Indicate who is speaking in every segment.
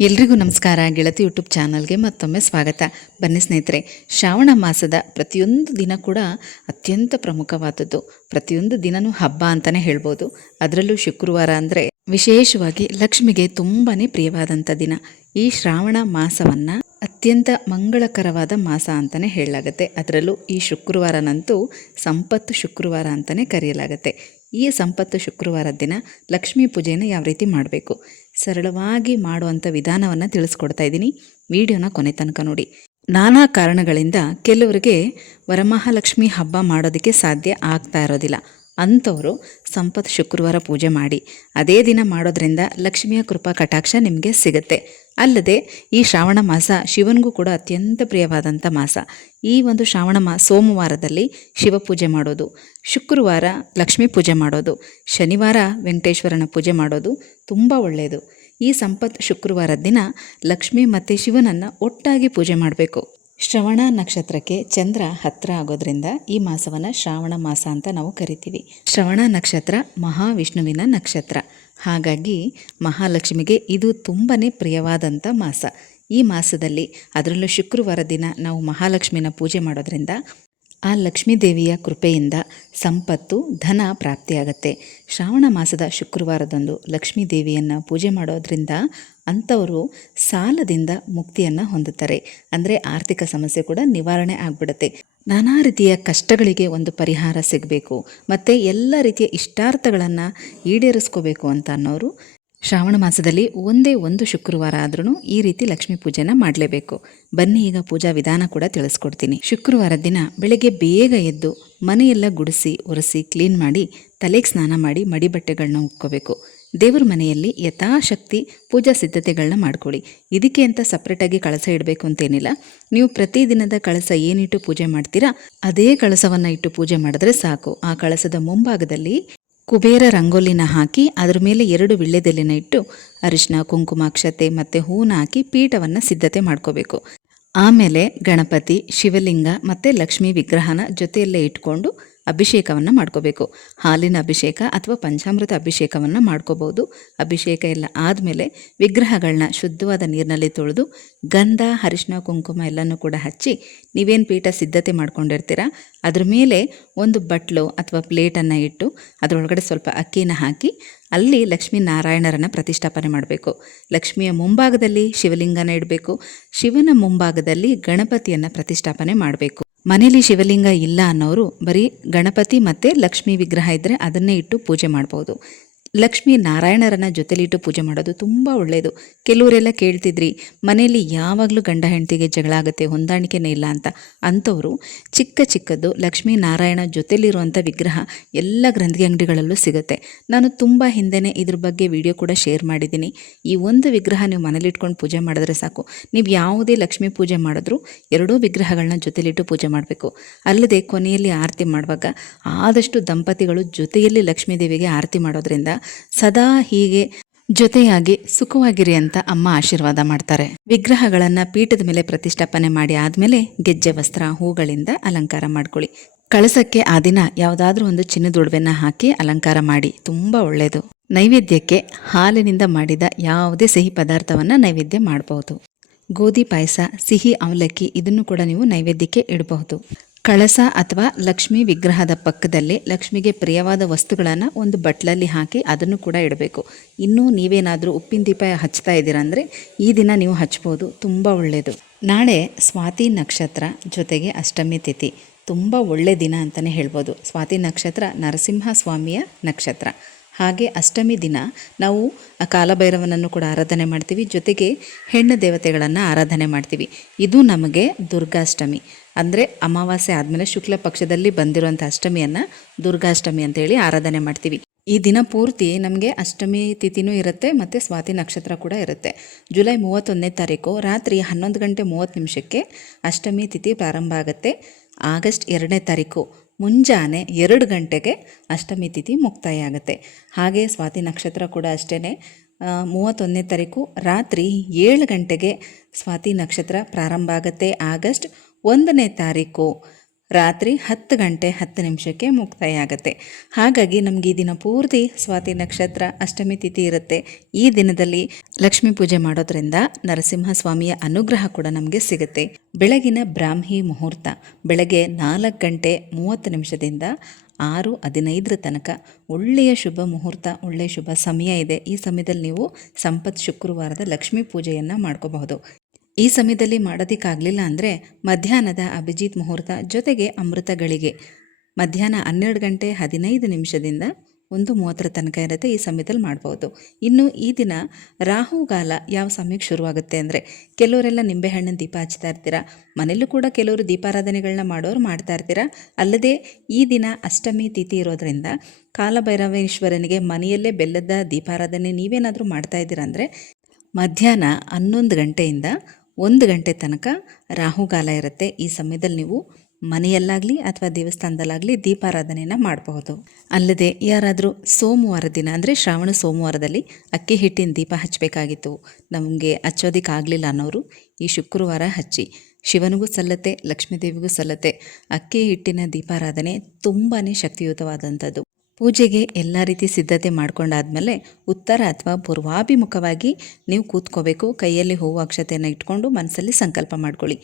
Speaker 1: ಎಲ್ರಿಗೂ ನಮಸ್ಕಾರ. ಗೆಳತಿ ಯೂಟ್ಯೂಬ್ ಚಾನಲ್ಗೆ ಮತ್ತೊಮ್ಮೆ ಸ್ವಾಗತ. ಬನ್ನಿ ಸ್ನೇಹಿತರೆ, ಶ್ರಾವಣ ಮಾಸದ ಪ್ರತಿಯೊಂದು ದಿನ ಕೂಡ ಅತ್ಯಂತ ಪ್ರಮುಖವಾದದ್ದು. ಪ್ರತಿಯೊಂದು ದಿನನೂ ಹಬ್ಬ ಅಂತಲೇ ಹೇಳ್ಬೋದು. ಅದರಲ್ಲೂ ಶುಕ್ರವಾರ ಅಂದರೆ ವಿಶೇಷವಾಗಿ ಲಕ್ಷ್ಮಿಗೆ ತುಂಬಾ ಪ್ರಿಯವಾದಂಥ ದಿನ. ಈ ಶ್ರಾವಣ ಮಾಸವನ್ನು ಅತ್ಯಂತ ಮಂಗಳಕರವಾದ ಮಾಸ ಅಂತಲೇ ಹೇಳಲಾಗತ್ತೆ. ಅದರಲ್ಲೂ ಈ ಶುಕ್ರವಾರನಂತೂ ಸಂಪತ್ತು ಶುಕ್ರವಾರ ಅಂತಲೇ ಕರೆಯಲಾಗತ್ತೆ. ಈ ಸಂಪತ್ತು ಶುಕ್ರವಾರದ ದಿನ ಲಕ್ಷ್ಮೀ ಪೂಜೆಯನ್ನು ಯಾವ ರೀತಿ ಮಾಡಬೇಕು? ಸರಳವಾಗಿ ಮಾಡುವಂಥ ವಿಧಾನವನ್ನು ತಿಳಿಸ್ಕೊಡ್ತಾ ಇದ್ದೀನಿ. ವಿಡಿಯೋನ ಕೊನೆ ತನಕ ನೋಡಿ. ನಾನಾ ಕಾರಣಗಳಿಂದ ಕೆಲವರಿಗೆ ವರಮಹಾಲಕ್ಷ್ಮಿ ಹಬ್ಬ ಮಾಡೋದಕ್ಕೆ ಸಾಧ್ಯ ಆಗ್ತಾ ಇರೋದಿಲ್ಲ. ಅಂಥವರು ಸಂಪತ್ ಶುಕ್ರವಾರ ಪೂಜೆ ಮಾಡಿ. ಅದೇ ದಿನ ಮಾಡೋದ್ರಿಂದ ಲಕ್ಷ್ಮಿಯ ಕೃಪಾ ಕಟಾಕ್ಷ ನಿಮಗೆ ಸಿಗುತ್ತೆ. ಅಲ್ಲದೆ ಈ ಶ್ರಾವಣ ಮಾಸ ಶಿವನಿಗೂ ಕೂಡ ಅತ್ಯಂತ ಪ್ರಿಯವಾದಂಥ ಮಾಸ. ಈ ಒಂದು ಶ್ರಾವಣ ಮಾ, ಸೋಮವಾರದಲ್ಲಿ ಶಿವಪೂಜೆ ಮಾಡೋದು. ಶುಕ್ರವಾರ ಲಕ್ಷ್ಮೀ ಪೂಜೆ ಮಾಡೋದು. ಶನಿವಾರ ವೆಂಕಟೇಶ್ವರನ ಪೂಜೆ ಮಾಡೋದು ತುಂಬ ಒಳ್ಳೆಯದು ಈ ಸಂಪತ್ ಶುಕ್ರವಾರದ ದಿನ ಲಕ್ಷ್ಮಿ ಮತ್ತು ಶಿವನನ್ನು ಒಟ್ಟಾಗಿ ಪೂಜೆ ಮಾಡಬೇಕು. ಶ್ರವಣ ನಕ್ಷತ್ರಕ್ಕೆ ಚಂದ್ರ ಹತ್ರ ಆಗೋದ್ರಿಂದ ಈ ಮಾಸವನ್ನು ಶ್ರಾವಣ ಮಾಸ ಅಂತ ನಾವು ಕರಿತೀವಿ. ಶ್ರವಣ ನಕ್ಷತ್ರ ಮಹಾವಿಷ್ಣುವಿನ ನಕ್ಷತ್ರ. ಹಾಗಾಗಿ ಮಹಾಲಕ್ಷ್ಮಿಗೆ ಇದು ತುಂಬಾ ಪ್ರಿಯವಾದಂಥ ಮಾಸ. ಈ ಮಾಸದಲ್ಲಿ ಅದರಲ್ಲೂ ಶುಕ್ರವಾರ ದಿನ ನಾವು ಮಹಾಲಕ್ಷ್ಮಿನ ಪೂಜೆ ಮಾಡೋದ್ರಿಂದ ಆ ಲಕ್ಷ್ಮೀ ದೇವಿಯ ಕೃಪೆಯಿಂದ ಸಂಪತ್ತು, ಧನ ಪ್ರಾಪ್ತಿಯಾಗತ್ತೆ. ಶ್ರಾವಣ ಮಾಸದ ಶುಕ್ರವಾರದಂದು ಲಕ್ಷ್ಮೀ ದೇವಿಯನ್ನು ಪೂಜೆ ಮಾಡೋದ್ರಿಂದ ಅಂಥವರು ಸಾಲದಿಂದ ಮುಕ್ತಿಯನ್ನು ಹೊಂದುತ್ತಾರೆ. ಅಂದರೆ ಆರ್ಥಿಕ ಸಮಸ್ಯೆ ಕೂಡ ನಿವಾರಣೆ ಆಗ್ಬಿಡುತ್ತೆ. ನಾನಾ ರೀತಿಯ ಕಷ್ಟಗಳಿಗೆ ಒಂದು ಪರಿಹಾರ ಸಿಗಬೇಕು. ಮತ್ತು ಎಲ್ಲ ರೀತಿಯ ಇಷ್ಟಾರ್ಥಗಳನ್ನು ಈಡೇರಿಸ್ಕೋಬೇಕು ಅಂತ ಅನ್ನೋರು ಶ್ರಾವಣ ಮಾಸದಲ್ಲಿ ಒಂದೇ ಒಂದು ಶುಕ್ರವಾರ ಆದ್ರೂ ಈ ರೀತಿ ಲಕ್ಷ್ಮೀ ಪೂಜೆನ ಮಾಡಲೇಬೇಕು. ಬನ್ನಿ ಈಗ ಪೂಜಾ ವಿಧಾನ ಕೂಡ ತಿಳಿಸ್ಕೊಡ್ತೀನಿ. ಶುಕ್ರವಾರ ದಿನ ಬೆಳಗ್ಗೆ ಬೇಗ ಎದ್ದು ಮನೆಯೆಲ್ಲ ಗುಡಿಸಿ, ಒರೆಸಿ, ಕ್ಲೀನ್ ಮಾಡಿ, ತಲೆಗೆ ಸ್ನಾನ ಮಾಡಿ ಮಡಿ ಬಟ್ಟೆಗಳನ್ನ ಉಕ್ಕೋಬೇಕು ದೇವ್ರ ಮನೆಯಲ್ಲಿ ಯಥಾಶಕ್ತಿ ಪೂಜಾ ಸಿದ್ಧತೆಗಳನ್ನ ಮಾಡ್ಕೊಳ್ಳಿ. ಇದಕ್ಕೆ ಅಂತ ಸಪ್ರೇಟಾಗಿ ಕಳಸ ಇಡಬೇಕು ಅಂತೇನಿಲ್ಲ. ನೀವು ಪ್ರತಿದಿನದ ಕಳಸ ಏನಿಟ್ಟು ಪೂಜೆ ಮಾಡ್ತೀರಾ, ಅದೇ ಕಳಸವನ್ನು ಇಟ್ಟು ಪೂಜೆ ಮಾಡಿದ್ರೆ ಸಾಕು. ಆ ಕಳಸದ ಮುಂಭಾಗದಲ್ಲಿ ಕುಬೇರ ರಂಗೋಲಿನ ಹಾಕಿ ಅದರ ಮೇಲೆ ಎರಡು ವಿಳ್ಳೆದೆಲೆನ ಇಟ್ಟು ಅರಿಶಿನ ಕುಂಕುಮ, ಅಕ್ಷತೆ ಮತ್ತು ಹೂನ ಹಾಕಿ ಪೀಠವನ್ನು ಸಿದ್ಧತೆ ಮಾಡ್ಕೋಬೇಕು. ಆಮೇಲೆ ಗಣಪತಿ, ಶಿವಲಿಂಗ ಮತ್ತು ಲಕ್ಷ್ಮೀ ವಿಗ್ರಹನ ಜೊತೆಯಲ್ಲೇ ಇಟ್ಕೊಂಡು ಅಭಿಷೇಕವನ್ನು ಮಾಡ್ಕೋಬೇಕು. ಹಾಲಿನ ಅಭಿಷೇಕ ಅಥವಾ ಪಂಚಾಮೃತ ಅಭಿಷೇಕವನ್ನು ಮಾಡ್ಕೋಬೋದು ಅಭಿಷೇಕ ಎಲ್ಲ ಆದಮೇಲೆ ವಿಗ್ರಹಗಳನ್ನ ಶುದ್ಧವಾದ ನೀರಿನಲ್ಲಿ ತೊಳೆದು ಗಂಧ ಅರಿಶಿನ ಕುಂಕುಮ ಎಲ್ಲನೂ ಕೂಡ ಹಚ್ಚಿ ನೀವೇನು ಪೀಠ ಸಿದ್ಧತೆ ಮಾಡ್ಕೊಂಡಿರ್ತೀರ? ಅದ್ರ ಮೇಲೆ ಒಂದು ಬಟ್ಲು ಅಥವಾ ಪ್ಲೇಟನ್ನು ಇಟ್ಟು ಅದರೊಳಗಡೆ ಸ್ವಲ್ಪ ಅಕ್ಕಿನ ಹಾಕಿ ಅಲ್ಲಿ ಲಕ್ಷ್ಮೀ ನಾರಾಯಣರನ್ನು ಪ್ರತಿಷ್ಠಾಪನೆ ಮಾಡಬೇಕು. ಲಕ್ಷ್ಮಿಯ ಮುಂಭಾಗದಲ್ಲಿ ಶಿವಲಿಂಗನ ಇಡಬೇಕು. ಶಿವನ ಮುಂಭಾಗದಲ್ಲಿ ಗಣಪತಿಯನ್ನು ಪ್ರತಿಷ್ಠಾಪನೆ ಮಾಡಬೇಕು. ಮನೇಲಿ ಶಿವಲಿಂಗ ಇಲ್ಲ ಅನ್ನೋರು ಬರೀ ಗಣಪತಿ ಮತ್ತು ಲಕ್ಷ್ಮೀ ವಿಗ್ರಹ ಇದ್ದರೆ ಅದನ್ನೇ ಇಟ್ಟು ಪೂಜೆ ಮಾಡ್ಬೋದು. ಲಕ್ಷ್ಮೀ ನಾರಾಯಣರನ್ನ ಜೊತೆಲಿಟ್ಟು ಪೂಜೆ ಮಾಡೋದು ತುಂಬ ಒಳ್ಳೆಯದು ಕೆಲವರೆಲ್ಲ ಕೇಳ್ತಿದ್ರಿ, ಮನೆಯಲ್ಲಿ ಯಾವಾಗಲೂ ಗಂಡ ಹೆಂಡತಿಗೆ ಜಗಳ ಆಗುತ್ತೆ, ಹೊಂದಾಣಿಕೆನೇ ಇಲ್ಲ ಅಂತ. ಅಂಥವರು ಚಿಕ್ಕ ಚಿಕ್ಕದ್ದು ಲಕ್ಷ್ಮೀ ನಾರಾಯಣ ಜೊತೆಲಿರುವಂಥ ವಿಗ್ರಹ ಎಲ್ಲ ಗ್ರಂಥಿ ಅಂಗಡಿಗಳಲ್ಲೂ ಸಿಗುತ್ತೆ. ನಾನು ತುಂಬ ಹಿಂದೆನೇ ಇದ್ರ ಬಗ್ಗೆ ವಿಡಿಯೋ ಕೂಡ ಶೇರ್ ಮಾಡಿದ್ದೀನಿ. ಈ ಒಂದು ವಿಗ್ರಹ ನೀವು ಮನೇಲಿಟ್ಕೊಂಡು ಪೂಜೆ ಮಾಡಿದ್ರೆ ಸಾಕು. ನೀವು ಯಾವುದೇ ಲಕ್ಷ್ಮೀ ಪೂಜೆ ಮಾಡಿದ್ರೂ ಎರಡೂ ವಿಗ್ರಹಗಳನ್ನ ಜೊತೆಲಿಟ್ಟು ಪೂಜೆ ಮಾಡಬೇಕು. ಅಲ್ಲದೆ ಕೊನೆಯಲ್ಲಿ ಆರತಿ ಮಾಡುವಾಗ ಆದಷ್ಟು ದಂಪತಿಗಳು ಜೊತೆಯಲ್ಲಿ ಲಕ್ಷ್ಮೀ ದೇವಿಗೆ ಆರತಿ ಮಾಡೋದ್ರಿಂದ ಸದಾ ಹೀಗೆ ಜೊತೆಯಾಗಿ ಸುಖವಾಗಿರಿ ಅಂತ ಅಮ್ಮ ಆಶೀರ್ವಾದ ಮಾಡ್ತಾರೆ. ವಿಗ್ರಹಗಳನ್ನ ಪೀಠದ ಮೇಲೆ ಪ್ರತಿಷ್ಠಾಪನೆ ಮಾಡಿ ಆದ್ಮೇಲೆ ಗೆಜ್ಜೆ, ವಸ್ತ್ರ, ಹೂಗಳಿಂದ ಅಲಂಕಾರ ಮಾಡ್ಕೊಳ್ಳಿ. ಕಳಸಕ್ಕೆ ಆ ದಿನ ಯಾವುದಾದ್ರೂ ಒಂದು ಚಿನ್ನದುಡುವೆನ ಹಾಕಿ ಅಲಂಕಾರ ಮಾಡಿ, ತುಂಬಾ ಒಳ್ಳೆಯದು ನೈವೇದ್ಯಕ್ಕೆ ಹಾಲಿನಿಂದ ಮಾಡಿದ ಯಾವುದೇ ಸಿಹಿ ಪದಾರ್ಥವನ್ನ ನೈವೇದ್ಯ ಮಾಡಬಹುದು. ಗೋಧಿ ಪಾಯಸ, ಸಿಹಿ ಅವಲಕ್ಕಿ ಇದನ್ನು ಕೂಡ ನೀವು ನೈವೇದ್ಯಕ್ಕೆ ಇಡಬಹುದು. ಕಳಸ ಅಥವಾ ಲಕ್ಷ್ಮಿ ವಿಗ್ರಹದ ಪಕ್ಕದಲ್ಲಿ ಲಕ್ಷ್ಮಿಗೆ ಪ್ರಿಯವಾದ ವಸ್ತುಗಳನ್ನು ಒಂದು ಬಟ್ಲಲ್ಲಿ ಹಾಕಿ ಅದನ್ನು ಕೂಡ ಇಡಬೇಕು. ಇನ್ನೂ ನೀವೇನಾದರೂ ಉಪ್ಪಿನ ದೀಪ ಹಚ್ತಾ ಇದ್ದೀರಾ ಅಂದರೆ ಈ ದಿನ ನೀವು ಹಚ್ಬೋದು. ತುಂಬ ಒಳ್ಳೆಯದು ನಾಳೆ ಸ್ವಾತಿ ನಕ್ಷತ್ರ ಜೊತೆಗೆ ಅಷ್ಟಮಿ ತಿಥಿ. ತುಂಬ ಒಳ್ಳೆ ದಿನ ಅಂತಲೇ ಹೇಳ್ಬೋದು. ಸ್ವಾತಿ ನಕ್ಷತ್ರ ನರಸಿಂಹ ಸ್ವಾಮಿಯ ನಕ್ಷತ್ರ. ಹಾಗೆ ಅಷ್ಟಮಿ ದಿನ ನಾವು ಕಾಲಭೈರವನನ್ನು ಕೂಡ ಆರಾಧನೆ ಮಾಡ್ತೀವಿ. ಜೊತೆಗೆ ಹೆಣ್ಣು ದೇವತೆಗಳನ್ನು ಆರಾಧನೆ ಮಾಡ್ತೀವಿ. ಇದು ನಮಗೆ ದುರ್ಗಾಷ್ಟಮಿ. ಅಂದರೆ ಅಮಾವಾಸ್ಯೆ ಆದಮೇಲೆ ಶುಕ್ಲ ಪಕ್ಷದಲ್ಲಿ ಬಂದಿರುವಂಥ ಅಷ್ಟಮಿಯನ್ನು ದುರ್ಗಾಷ್ಟಮಿ ಅಂತೇಳಿ ಆರಾಧನೆ ಮಾಡ್ತೀವಿ. ಈ ದಿನ ಪೂರ್ತಿ ನಮಗೆ ಅಷ್ಟಮಿ ತಿಥಿನೂ ಇರುತ್ತೆ ಮತ್ತು ಸ್ವಾತಿ ನಕ್ಷತ್ರ ಕೂಡ ಇರುತ್ತೆ. ಜುಲೈ ಮೂವತ್ತೊಂದನೇ ತಾರೀಕು ರಾತ್ರಿ ಹನ್ನೊಂದು ಗಂಟೆ ಮೂವತ್ತು ನಿಮಿಷಕ್ಕೆ ಅಷ್ಟಮಿ ತಿಥಿ ಪ್ರಾರಂಭ ಆಗುತ್ತೆ. ಆಗಸ್ಟ್ ಎರಡನೇ ತಾರೀಕು ಮುಂಜಾನೆ ಎರಡು ಗಂಟೆಗೆ ಅಷ್ಟಮಿ ತಿಥಿ ಮುಕ್ತಾಯ ಆಗುತ್ತೆ ಹಾಗೆ ಸ್ವಾತಿ ನಕ್ಷತ್ರ ಕೂಡ ಅಷ್ಟೇ ಮೂವತ್ತೊಂದನೇ ತಾರೀಕು ರಾತ್ರಿ ಏಳು ಗಂಟೆಗೆ ಸ್ವಾತಿ ನಕ್ಷತ್ರ ಪ್ರಾರಂಭ ಆಗುತ್ತೆ. ಆಗಸ್ಟ್ ಒಂದನೇ ತಾರೀಕು ರಾತ್ರಿ ಹತ್ತು ಗಂಟೆ ಹತ್ತು ನಿಮಿಷಕ್ಕೆ ಮುಕ್ತಾಯ ಆಗುತ್ತೆ ಹಾಗಾಗಿ ನಮಗೆ ಈ ದಿನ ಪೂರ್ತಿ ಸ್ವಾತಿ ನಕ್ಷತ್ರ ಅಷ್ಟಮಿ ತಿಥಿ ಇರುತ್ತೆ. ಈ ದಿನದಲ್ಲಿ ಲಕ್ಷ್ಮೀ ಪೂಜೆ ಮಾಡೋದ್ರಿಂದ ನರಸಿಂಹ ಸ್ವಾಮಿಯ ಅನುಗ್ರಹ ಕೂಡ ನಮಗೆ ಸಿಗುತ್ತೆ. ಬೆಳಗಿನ ಬ್ರಾಹ್ಮಿ ಮುಹೂರ್ತ, ಬೆಳಗ್ಗೆ ನಾಲ್ಕು ಗಂಟೆ ಮೂವತ್ತು ನಿಮಿಷದಿಂದ ಆರು ಹದಿನೈದರ ತನಕ. ಒಳ್ಳೆಯ ಶುಭ ಮುಹೂರ್ತ, ಒಳ್ಳೆಯ ಶುಭ ಸಮಯ ಇದೆ. ಈ ಸಮಯದಲ್ಲಿ ನೀವು ಸಂಪತ್ ಶುಕ್ರವಾರದ ಲಕ್ಷ್ಮೀ ಪೂಜೆಯನ್ನು ಮಾಡ್ಕೋಬಹುದು. ಈ ಸಮಯದಲ್ಲಿ ಮಾಡೋದಕ್ಕಾಗಲಿಲ್ಲ ಅಂದರೆ ಮಧ್ಯಾಹ್ನದ ಅಭಿಜಿತ್ ಮುಹೂರ್ತ ಜೊತೆಗೆ ಅಮೃತಗಳಿಗೆ ಮಧ್ಯಾಹ್ನ ಹನ್ನೆರಡು ಗಂಟೆ ಹದಿನೈದು ನಿಮಿಷದಿಂದ ಒಂದು ಮೂವತ್ತರ ತನಕ ಇರುತ್ತೆ ಈ ಸಮಯದಲ್ಲಿ ಮಾಡ್ಬೋದು. ಇನ್ನು ಈ ದಿನ ರಾಹುಗಾಲ ಯಾವ ಸಮಯಕ್ಕೆ ಶುರುವಾಗುತ್ತೆ ಅಂದರೆ ಕೆಲವರೆಲ್ಲ ನಿಂಬೆಹಣ್ಣಿನ ದೀಪ ಹಚ್ತಾ ಇರ್ತೀರ? ಮನೆಯಲ್ಲೂ ಕೂಡ ಕೆಲವರು ದೀಪಾರಾಧನೆಗಳನ್ನ ಮಾಡೋರು ಮಾಡ್ತಾ ಇರ್ತೀರಾ? ಅಲ್ಲದೆ ಈ ದಿನ ಅಷ್ಟಮಿ ತಿಥಿ ಇರೋದ್ರಿಂದ ಕಾಲಭೈರವೇಶ್ವರನಿಗೆ ಮನೆಯಲ್ಲೇ ಬೆಲ್ಲದ ದೀಪಾರಾಧನೆ ನೀವೇನಾದರೂ ಮಾಡ್ತಾ ಇದ್ದೀರಾ ಅಂದರೆ ಮಧ್ಯಾಹ್ನ ಹನ್ನೊಂದು ಗಂಟೆಯಿಂದ ಒಂದು ಗಂಟೆ ತನಕ ರಾಹುಗಾಲ ಇರುತ್ತೆ. ಈ ಸಮಯದಲ್ಲಿ ನೀವು ಮನೆಯಲ್ಲಾಗಲಿ ಅಥವಾ ದೇವಸ್ಥಾನದಲ್ಲಾಗಲಿ ದೀಪಾರಾಧನೆಯನ್ನು ಮಾಡಬಹುದು. ಅಲ್ಲದೆ ಯಾರಾದರೂ ಸೋಮವಾರ ದಿನ ಅಂದರೆ ಶ್ರಾವಣ ಸೋಮವಾರದಲ್ಲಿ ಅಕ್ಕಿ ಹಿಟ್ಟಿನ ದೀಪ ಹಚ್ಚಬೇಕಾಗಿತ್ತು. ನಮಗೆ ಹಚ್ಚೋದಕ್ಕಾಗಲಿಲ್ಲ ಅನ್ನೋರು ಈ ಶುಕ್ರವಾರ ಹಚ್ಚಿ. ಶಿವನಿಗೂ ಸಲ್ಲತ್ತೆ, ಲಕ್ಷ್ಮೀದೇವಿಗೂ ಸಲ್ಲತ್ತೆ. ಅಕ್ಕಿ ಹಿಟ್ಟಿನ ದೀಪಾರಾಧನೆ ತುಂಬಾ ಶಕ್ತಿಯುತವಾದಂಥದ್ದು. ಪೂಜೆಗೆ ಎಲ್ಲ ರೀತಿ ಸಿದ್ಧತೆ ಮಾಡ್ಕೊಂಡಾದ್ಮೇಲೆ ಉತ್ತರ ಅಥವಾ ಪೂರ್ವಾಭಿಮುಖವಾಗಿ ನೀವು ಕೂತ್ಕೋಬೇಕು. ಕೈಯಲ್ಲಿ ಹೂವು ಅಕ್ಷತೆಯನ್ನು ಇಟ್ಕೊಂಡು ಮನಸ್ಸಲ್ಲಿ ಸಂಕಲ್ಪ ಮಾಡ್ಕೊಳ್ಳಿ.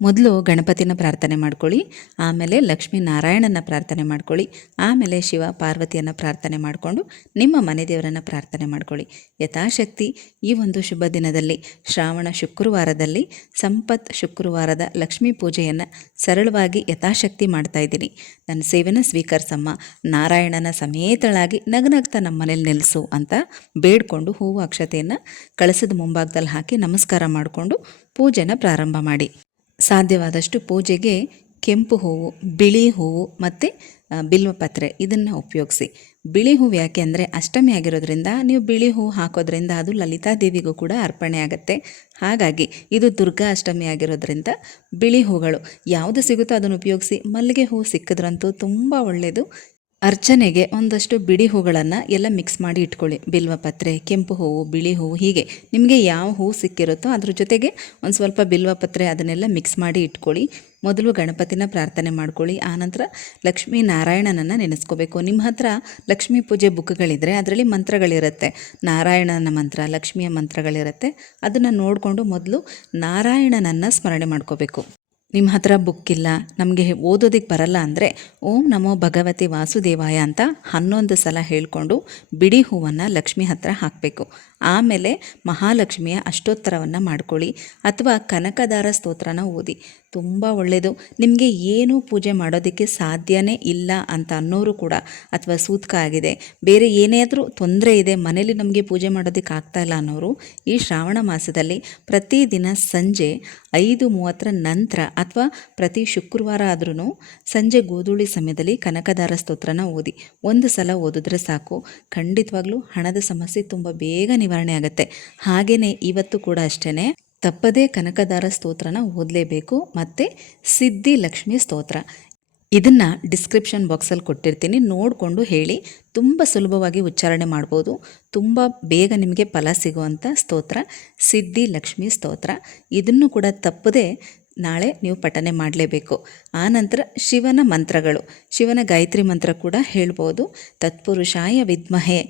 Speaker 1: ಮೊದಲು ಗಣಪತಿನ ಪ್ರಾರ್ಥನೆ ಮಾಡ್ಕೊಳ್ಳಿ, ಆಮೇಲೆ ಲಕ್ಷ್ಮೀ ನಾರಾಯಣನ ಪ್ರಾರ್ಥನೆ ಮಾಡ್ಕೊಳ್ಳಿ, ಆಮೇಲೆ ಶಿವ ಪಾರ್ವತಿಯನ್ನು ಪ್ರಾರ್ಥನೆ ಮಾಡಿಕೊಂಡು ನಿಮ್ಮ ಮನೆ ದೇವರನ್ನು ಪ್ರಾರ್ಥನೆ ಮಾಡ್ಕೊಳ್ಳಿ. ಯಥಾಶಕ್ತಿ ಈ ಒಂದು ಶುಭ ದಿನದಲ್ಲಿ, ಶ್ರಾವಣ ಶುಕ್ರವಾರದಲ್ಲಿ, ಸಂಪತ್ ಶುಕ್ರವಾರದ ಲಕ್ಷ್ಮೀ ಪೂಜೆಯನ್ನು ಸರಳವಾಗಿ ಯಥಾಶಕ್ತಿ ಮಾಡ್ತಾ ಇದ್ದೀನಿ. ನನ್ನ ಸೇವೆನ ಸ್ವೀಕರಿಸಮ್ಮ, ನಾರಾಯಣನ ಸಮೇತಳಾಗಿ ನಗನಗ್ತಾ ನಮ್ಮ ಮನೇಲಿ ನೆಲೆಸು ಅಂತ ಬೇಡ್ಕೊಂಡು ಹೂವು ಅಕ್ಷತೆಯನ್ನು ಕಳಸದ ಮುಂಭಾಗದಲ್ಲಿ ಹಾಕಿ ನಮಸ್ಕಾರ ಮಾಡಿಕೊಂಡು ಪೂಜೆನ ಪ್ರಾರಂಭ ಮಾಡಿ. ಸಾಧ್ಯವಾದಷ್ಟು ಪೂಜೆಗೆ ಕೆಂಪು ಹೂವು, ಬಿಳಿ ಹೂವು ಮತ್ತು ಬಿಲ್ವಪತ್ರೆ ಇದನ್ನು ಉಪಯೋಗಿಸಿ. ಬಿಳಿ ಹೂವು ಯಾಕೆ ಅಂದರೆ ಅಷ್ಟಮಿ ಆಗಿರೋದ್ರಿಂದ ನೀವು ಬಿಳಿ ಹೂವು ಹಾಕೋದ್ರಿಂದ ಅದು ಲಲಿತಾ ದೇವಿಗೂ ಕೂಡ ಅರ್ಪಣೆ ಆಗುತ್ತೆ. ಹಾಗಾಗಿ ಇದು ದುರ್ಗಾ ಅಷ್ಟಮಿ ಆಗಿರೋದ್ರಿಂದ ಬಿಳಿ ಹೂಗಳು ಯಾವುದು ಸಿಗುತ್ತೋ ಅದನ್ನು ಉಪಯೋಗಿಸಿ ಮಲ್ಲಿಗೆ ಹೂವು ಸಿಕ್ಕಿದ್ರಂತೂ ತುಂಬ ಒಳ್ಳೆಯದು ಅರ್ಚನೆಗೆ ಒಂದಷ್ಟು ಬಿಡಿ ಹೂಗಳನ್ನು ಎಲ್ಲ ಮಿಕ್ಸ್ ಮಾಡಿ ಇಟ್ಕೊಳ್ಳಿ. ಬಿಲ್ವಪತ್ರೆ ಕೆಂಪು ಹೂವು, ಬಿಳಿ ಹೂವು, ಹೀಗೆ. ನಿಮಗೆ ಯಾವ ಹೂವು ಸಿಕ್ಕಿರುತ್ತೋ ಅದ್ರ ಜೊತೆಗೆ ಒಂದು ಸ್ವಲ್ಪ ಬಿಲ್ವಪತ್ರೆ ಅದನ್ನೆಲ್ಲ ಮಿಕ್ಸ್ ಮಾಡಿ ಇಟ್ಕೊಳ್ಳಿ. ಮೊದಲು ಗಣಪತಿನ ಪ್ರಾರ್ಥನೆ ಮಾಡ್ಕೊಳ್ಳಿ. ಆನಂತರ ಲಕ್ಷ್ಮೀ ನಾರಾಯಣನನ್ನು ನೆನೆಸ್ಕೋಬೇಕು. ನಿಮ್ಮ ಹತ್ರ ಲಕ್ಷ್ಮೀ ಪೂಜೆ ಬುಕ್ಗಳಿದ್ದರೆ ಅದರಲ್ಲಿ ಮಂತ್ರಗಳಿರುತ್ತೆ. ನಾರಾಯಣನ ಮಂತ್ರ, ಲಕ್ಷ್ಮಿಯ ಮಂತ್ರಗಳಿರುತ್ತೆ. ಅದನ್ನು ನೋಡಿಕೊಂಡು ಮೊದಲು ನಾರಾಯಣನನ್ನು ಸ್ಮರಣೆ ಮಾಡ್ಕೋಬೇಕು. ನಿಮ್ಮ ಹತ್ರ ಬುಕ್ ಇಲ್ಲ, ನಮಗೆ ಓದೋದಕ್ಕೆ ಬರಲ್ಲ ಅಂದರೆ ಓಂ ನಮೋ ಭಗವತಿ ವಾಸುದೇವಾಯ ಅಂತ ಹನ್ನೊಂದು ಸಲ ಹೇಳಿಕೊಂಡು ಬಿಡಿ ಹೂವನ್ನು ಲಕ್ಷ್ಮಿ ಹತ್ರ ಹಾಕಬೇಕು. ಆಮೇಲೆ ಮಹಾಲಕ್ಷ್ಮಿಯ ಅಷ್ಟೋತ್ತರವನ್ನು ಮಾಡ್ಕೊಳ್ಳಿ ಅಥವಾ ಕನಕದಾರ ಸ್ತೋತ್ರನ ಓದಿ. ತುಂಬ ಒಳ್ಳೆಯದು ನಿಮಗೆ ಏನೂ ಪೂಜೆ ಮಾಡೋದಕ್ಕೆ ಸಾಧ್ಯನೇ ಇಲ್ಲ ಅಂತ ಅನ್ನೋರು ಕೂಡ ಅಥವಾ ಸೂತ್ಕ ಆಗಿದೆ. ಬೇರೆ ಏನಾದರೂ ತೊಂದರೆ ಇದೆ, ಮನೇಲಿ ನಮಗೆ ಪೂಜೆ ಮಾಡೋದಕ್ಕೆ ಆಗ್ತಾ ಇಲ್ಲ ಅನ್ನೋರು ಈ ಶ್ರಾವಣ ಮಾಸದಲ್ಲಿ ಪ್ರತಿದಿನ ಸಂಜೆ ಐದು ಮೂವತ್ತರ ನಂತರ ಅಥವಾ ಪ್ರತಿ ಶುಕ್ರವಾರ ಆದ್ರೂ ಸಂಜೆ ಗೋಧೂಳಿ ಸಮಯದಲ್ಲಿ ಕನಕದಾರ ಸ್ತೋತ್ರನ ಓದಿ. ಒಂದು ಸಲ ಓದಿದ್ರೆ ಸಾಕು. ಖಂಡಿತವಾಗ್ಲೂ ಹಣದ ಸಮಸ್ಯೆ ತುಂಬ ಬೇಗ ನಿವಾರಣೆ ಆಗುತ್ತೆ. ಹಾಗೆಯೇ ಇವತ್ತು ಕೂಡ ಅಷ್ಟೇ ತಪ್ಪದೇ ಕನಕದಾರ ಸ್ತೋತ್ರನ ಓದಲೇಬೇಕು ಮತ್ತು ಸಿದ್ಧಿ ಲಕ್ಷ್ಮಿ ಸ್ತೋತ್ರ. ಇದನ್ನು ಡಿಸ್ಕ್ರಿಪ್ಷನ್ ಬಾಕ್ಸಲ್ಲಿ ಕೊಟ್ಟಿರ್ತೀನಿ. ನೋಡಿಕೊಂಡು ಹೇಳಿ, ತುಂಬ ಸುಲಭವಾಗಿ ಉಚ್ಚಾರಣೆ ಮಾಡ್ಬೋದು. ತುಂಬ ಬೇಗ ನಿಮಗೆ ಫಲ ಸಿಗುವಂಥ ಸ್ತೋತ್ರ, ಸಿದ್ಧಿ ಲಕ್ಷ್ಮಿ ಸ್ತೋತ್ರ. ಇದನ್ನು ಕೂಡ ತಪ್ಪದೇ ನಾಳೆ ನೀವು ಪಠನೆ ಮಾಡಲೇಬೇಕು. ಆನಂತರ ಶಿವನ ಮಂತ್ರಗಳು. ಶಿವನ ಗಾಯತ್ರಿ ಮಂತ್ರ ಕೂಡ ಹೇಳ್ಬೋದು. ತತ್ಪುರುಷಾಯ ವಿದ್ಮಹೆ.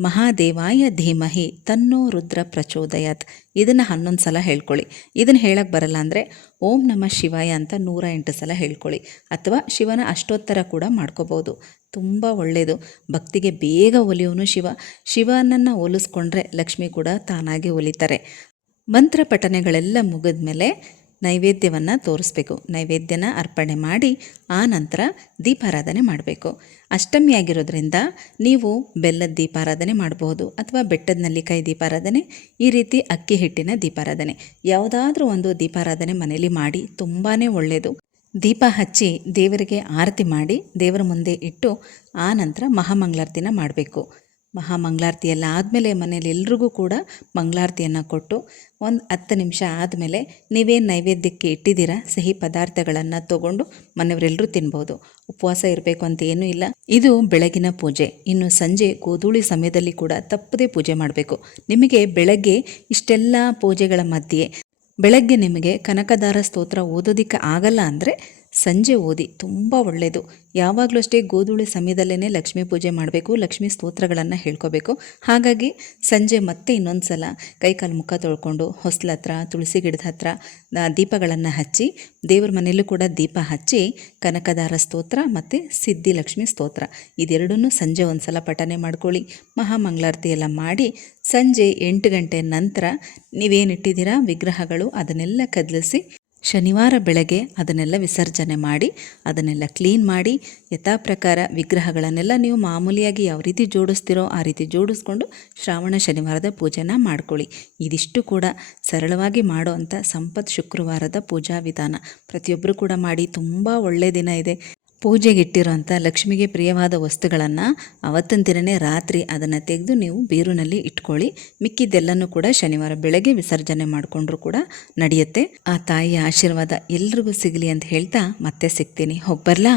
Speaker 1: ಮಹಾದೇವಾಯ ಧೀಮಹಿ ತನ್ನೋ ರುದ್ರ ಪ್ರಚೋದಯತ್. ಇದನ್ನು ಹನ್ನೊಂದು ಸಲ ಹೇಳ್ಕೊಳ್ಳಿ. ಇದನ್ನು ಹೇಳಕ್ಕೆ ಬರಲ್ಲ ಅಂದರೆ ಓಂ ನಮ ಶಿವಾಯ ಅಂತ ನೂರ ಎಂಟು ಸಲ ಹೇಳ್ಕೊಳ್ಳಿ. ಅಥವಾ ಶಿವನ ಅಷ್ಟೋತ್ತರ ಕೂಡ ಮಾಡ್ಕೋಬೋದು. ತುಂಬ ಒಳ್ಳೆಯದು ಭಕ್ತಿಗೆ ಬೇಗ ಒಲಿಯೋನು ಶಿವ. ಶಿವನನ್ನು ಒಲಿಸ್ಕೊಂಡ್ರೆ ಲಕ್ಷ್ಮಿ ಕೂಡ ತಾನಾಗಿ ಒಲಿತಾರೆ. ಮಂತ್ರ ಪಠನೆಗಳೆಲ್ಲ ಮುಗಿದ ಮೇಲೆ ನೈವೇದ್ಯವನ್ನು ತೋರಿಸ್ಬೇಕು. ನೈವೇದ್ಯನ ಅರ್ಪಣೆ ಮಾಡಿ ಆ ನಂತರ ದೀಪಾರಾಧನೆ ಮಾಡಬೇಕು. ಅಷ್ಟಮಿ ಆಗಿರೋದ್ರಿಂದ ನೀವು ಬೆಲ್ಲದ ದೀಪಾರಾಧನೆ ಮಾಡಬಹುದು ಅಥವಾ ಬೆಟ್ಟದ ನಲ್ಲಿಕಾಯಿ ದೀಪಾರಾಧನೆ, ಈ ರೀತಿ ಅಕ್ಕಿ ಹಿಟ್ಟಿನ ದೀಪಾರಾಧನೆ. ಯಾವುದಾದ್ರೂ ಒಂದು ದೀಪಾರಾಧನೆ ಮನೆಯಲ್ಲಿ ಮಾಡಿ ತುಂಬಾ ಒಳ್ಳೆಯದು ದೀಪ ಹಚ್ಚಿ ದೇವರಿಗೆ ಆರತಿ ಮಾಡಿ ದೇವರ ಮುಂದೆ ಇಟ್ಟು ಆ ನಂತರ ಮಹಾಮಂಗಳಾರತಿನ ಮಾಡಬೇಕು. ಮಹಾಮಂಗಳಾರತಿ ಎಲ್ಲ ಆದಮೇಲೆ ಮನೇಲಿ ಎಲ್ರಿಗೂ ಕೂಡ ಮಂಗಳಾರತಿಯನ್ನು ಕೊಟ್ಟು ಒಂದು ಹತ್ತು ನಿಮಿಷ ಆದಮೇಲೆ ನೀವೇನು ನೈವೇದ್ಯಕ್ಕೆ ಇಟ್ಟಿದ್ದೀರಾ, ಸಿಹಿ ಪದಾರ್ಥಗಳನ್ನು ತಗೊಂಡು ಮನೆಯವರೆಲ್ಲರೂ ತಿನ್ಬೋದು. ಉಪವಾಸ ಇರಬೇಕು ಅಂತ ಏನೂ ಇಲ್ಲ. ಇದು ಬೆಳಗಿನ ಪೂಜೆ. ಇನ್ನು ಸಂಜೆ ಗೋಧೂಳಿ ಸಮಯದಲ್ಲಿ ಕೂಡ ತಪ್ಪದೇ ಪೂಜೆ ಮಾಡಬೇಕು. ನಿಮಗೆ ಬೆಳಗ್ಗೆ ಇಷ್ಟೆಲ್ಲ ಪೂಜೆಗಳ ಮಧ್ಯೆ, ಬೆಳಗ್ಗೆ ನಿಮಗೆ ಕನಕದಾರ ಸ್ತೋತ್ರ ಓದೋದಕ್ಕೆ ಆಗಲ್ಲ ಅಂದರೆ ಸಂಜೆ ಓದಿ ತುಂಬ ಒಳ್ಳೆಯದು ಯಾವಾಗಲೂ ಅಷ್ಟೇ ಗೋಧೂಳಿ ಸಮಯದಲ್ಲೇ ಲಕ್ಷ್ಮೀ ಪೂಜೆ ಮಾಡಬೇಕು, ಲಕ್ಷ್ಮೀ ಸ್ತೋತ್ರಗಳನ್ನು ಹೇಳ್ಕೋಬೇಕು. ಹಾಗಾಗಿ ಸಂಜೆ ಮತ್ತೆ ಇನ್ನೊಂದು ಸಲ ಕೈಕಾಲು ಮುಖ ತೊಳ್ಕೊಂಡು ಹೊಸ್ಲ ಹತ್ರ ತುಳಸಿ ಗಿಡದ ಹತ್ರ ದೀಪಗಳನ್ನು ಹಚ್ಚಿ, ದೇವ್ರ ಮನೆಯಲ್ಲೂ ಕೂಡ ದೀಪ ಹಚ್ಚಿ ಕನಕದಾರ ಸ್ತೋತ್ರ ಮತ್ತು ಸಿದ್ಧಿ ಲಕ್ಷ್ಮಿ ಸ್ತೋತ್ರ. ಇದೆರಡನ್ನೂ ಸಂಜೆ ಒಂದು ಸಲ ಪಠನೆ ಮಾಡ್ಕೊಳ್ಳಿ. ಮಹಾಮಂಗಳಾರತಿ ಎಲ್ಲ ಮಾಡಿ ಸಂಜೆ ಎಂಟು ಗಂಟೆ ನಂತರ ನೀವೇನಿಟ್ಟಿದ್ದೀರಾ ವಿಗ್ರಹಗಳು ಅದನ್ನೆಲ್ಲ ಕದಲಿಸಿ ಶನಿವಾರ ಬೆಳಗ್ಗೆ ಅದನ್ನೆಲ್ಲ ವಿಸರ್ಜನೆ ಮಾಡಿ, ಅದನ್ನೆಲ್ಲ ಕ್ಲೀನ್ ಮಾಡಿ, ಯಥಾ ಪ್ರಕಾರ ವಿಗ್ರಹಗಳನ್ನೆಲ್ಲ ನೀವು ಮಾಮೂಲಿಯಾಗಿ ಯಾವ ರೀತಿ ಜೋಡಿಸ್ತೀರೋ ಆ ರೀತಿ ಜೋಡಿಸ್ಕೊಂಡು ಶ್ರಾವಣ ಶನಿವಾರದ ಪೂಜೆನ ಮಾಡ್ಕೊಳ್ಳಿ. ಇದಿಷ್ಟು ಕೂಡ ಸರಳವಾಗಿ ಮಾಡೋ ಅಂಥ ಸಂಪತ್ ಶುಕ್ರವಾರದ ಪೂಜಾ ವಿಧಾನ. ಪ್ರತಿಯೊಬ್ಬರು ಕೂಡ ಮಾಡಿ, ತುಂಬ ಒಳ್ಳೆಯ ದಿನ ಇದೆ. ಪೂಜೆಗಿಟ್ಟಿರೋಂಥ ಲಕ್ಷ್ಮಿಗೆ ಪ್ರಿಯವಾದ ವಸ್ತುಗಳನ್ನು ಅವತ್ತಿನ ದಿನನೇ ರಾತ್ರಿ ಅದನ್ನು ತೆಗೆದು ನೀವು ಬೀರುನಲ್ಲಿ ಇಟ್ಕೊಳ್ಳಿ. ಮಿಕ್ಕಿದ್ದೆಲ್ಲನೂ ಕೂಡ ಶನಿವಾರ ಬೆಳಗ್ಗೆ ವಿಸರ್ಜನೆ ಮಾಡಿಕೊಂಡ್ರೂ ಕೂಡ ನಡೆಯುತ್ತೆ. ಆ ತಾಯಿಯ ಆಶೀರ್ವಾದ ಎಲ್ರಿಗೂ ಸಿಗಲಿ ಅಂತ ಹೇಳ್ತಾ ಮತ್ತೆ ಸಿಗ್ತೀನಿ. ಹೋಗ್ಬರ್ಲಾ